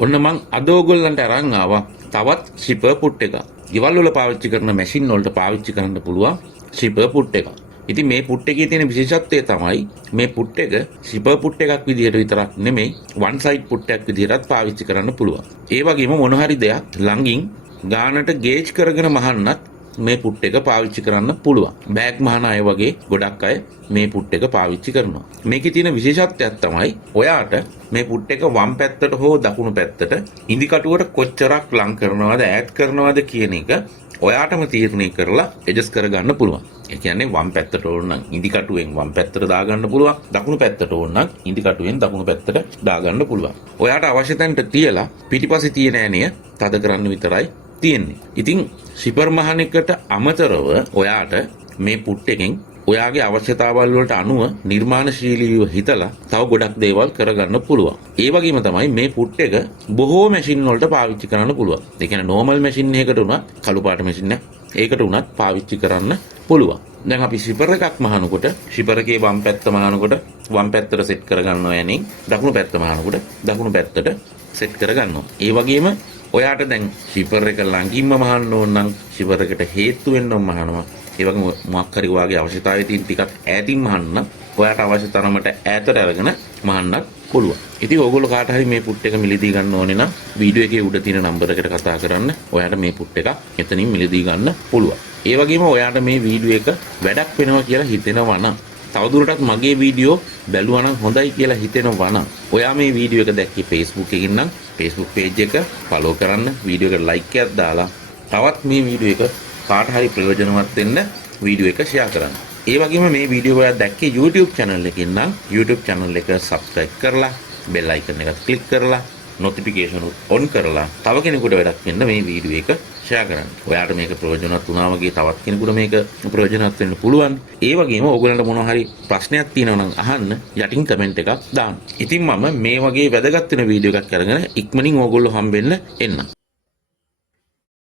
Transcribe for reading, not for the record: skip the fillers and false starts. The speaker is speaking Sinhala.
ඔන්න මං අද ඔයගොල්ලන්ට අරන් ආවා තවත් ෂිපර් පුට් එකක්. ගෙවල් වල පාවිච්චි කරන මැෂින් වලට පාවිච්චි කරන්න පුළුවන් ෂිපර් පුට් එකක්. ඉතින් මේ පුට් එකේ තියෙන විශේෂත්වය තමයි මේ පුට් එක ෂිපර් පුට් එකක් විදිහට විතරක් නෙමෙයි වන් සයිඩ් පුට් එකක් විදිහටත් පාවිච්චි කරන්න පුළුවන්. ඒ වගේම මොන හරි දෙයක් ළඟින් ගානට ගේජ් කරගෙන මහන්නත් මේ පුට් එක පාවිච්චි කරන්න පුළුවන්. බෑග් මහන අය වගේ ගොඩක් අය මේ පුට් එක පාවිච්චි කරනවා. මේකේ තියෙන විශේෂත්වයක් තමයි ඔයාට මේ පුට් එක වම් පැත්තට හෝ දකුණු පැත්තට ඉදි කටුවට කොච්චරක් ලං කරනවද ඈඩ් කරනවද කියන එක ඔයාටම තීරණය කරලා ඇඩ්ජස්ට් කරගන්න පුළුවන්. ඒ කියන්නේ වම් පැත්තට ඕන නම් ඉදි කටුවෙන් වම් පැත්තට දාගන්න පුළුවන්. දකුණු පැත්තට ඕන නම් ඉදි කටුවෙන් දකුණු පැත්තට දාගන්න පුළුවන්. ඔයාට අවශ්‍ය තැනට තියලා පිටිපස්සේ තියෙන ඇණය තද කරන්න විතරයි තියෙන්නේ. ඉතින් ෂිපර් මහණෙකුට අමතරව ඔයාට මේ පුට් එකෙන් ඔයාගේ අවශ්‍යතාවල් වලට අනුව නිර්මාණශීලීව හිතලා තව ගොඩක් දේවල් කරගන්න පුළුවන්. ඒ වගේම තමයි මේ පුට් එක බොහෝ මැෂින් වලට පාවිච්චි කරන්න පුළුවන්. ඒ කියන්නේ නෝමල් මැෂින් එකකට උනත් කළු පාට මැෂින් එකකට උනත් පාවිච්චි කරන්න පුළුවන්. දැන් අපි ෂිපර් එකක් මහනකොට ෂිපර් එකේ වම් පැත්ත මහනකොට වම් පැත්තට සෙට් කරගන්නවා යන්නේ දකුණු පැත්ත මහනකොට දකුණු පැත්තට සෙට් කරගන්නවා. ඒ වගේම ඔයාට දැන් ෂිපර් එක ළඟින්ම මහන්න ඕන නම් ෂිපර් එකට හේතු වෙන්න ඕන මහනවා. ඒ වගේම මොකක් හරි වාගේ අවශ්‍යතාවය තියෙන ටිකක් ඈතින් මහන්න ඔයාට අවශ්‍ය තරමට ඈතට අරගෙන මහන්නත් පුළුවන්. ඉතින් ඕගොල්ලෝ කාට හරි මේ පුට් එක මිලදී ගන්න ඕනේ නම් වීඩියෝ එකේ උඩ තියෙන නම්බර එකට කතා කරන්න. ඔයාට මේ පුට් එක එතනින් මිලදී ගන්න පුළුවන්. ඒ වගේම ඔයාට මේ වීඩියෝ එක වැඩක් වෙනවා කියලා හිතෙනවා නම් තවදුරටත් මගේ වීඩියෝ බැලුවා නම් හොඳයි කියලා හිතෙනවා නම් ඔයා මේ වීඩියෝ එක දැක්කේ Facebook එකකින් නම් Facebook page එක follow කරන්න, වීඩියෝ එකට like එකක් දාලා තවත් මේ වීඩියෝ එක කාට හරි ප්‍රයෝජනවත් වෙන්න වීඩියෝ එක share කරන්න. ඒ වගේම මේ වීඩියෝ ඔයා දැක්කේ YouTube channel එකකින් නම් YouTube channel එක subscribe කරලා bell icon එක click කරලා notification on කරලා තව කෙනෙකුට වැඩක් වෙන්න මේ වීඩියෝ එක share කරන්න. ඔයාට මේක ප්‍රයෝජනවත් වුණා වගේ තවත් කෙනෙකුට මේක ප්‍රයෝජනවත් වෙන්න පුළුවන්. ඒ වගේම ඕගොල්ලන්ට මොනවා හරි ප්‍රශ්නයක් තියෙනවා නම් අහන්න යටින් කමෙන්ට් එකක් දාන්න. ඉතින් මම මේ වගේ වැදගත් වෙන වීඩියෝ එකක් අරගෙන ඉක්මනින් ඕගොල්ලෝ හම්බෙන්න එන්නම්.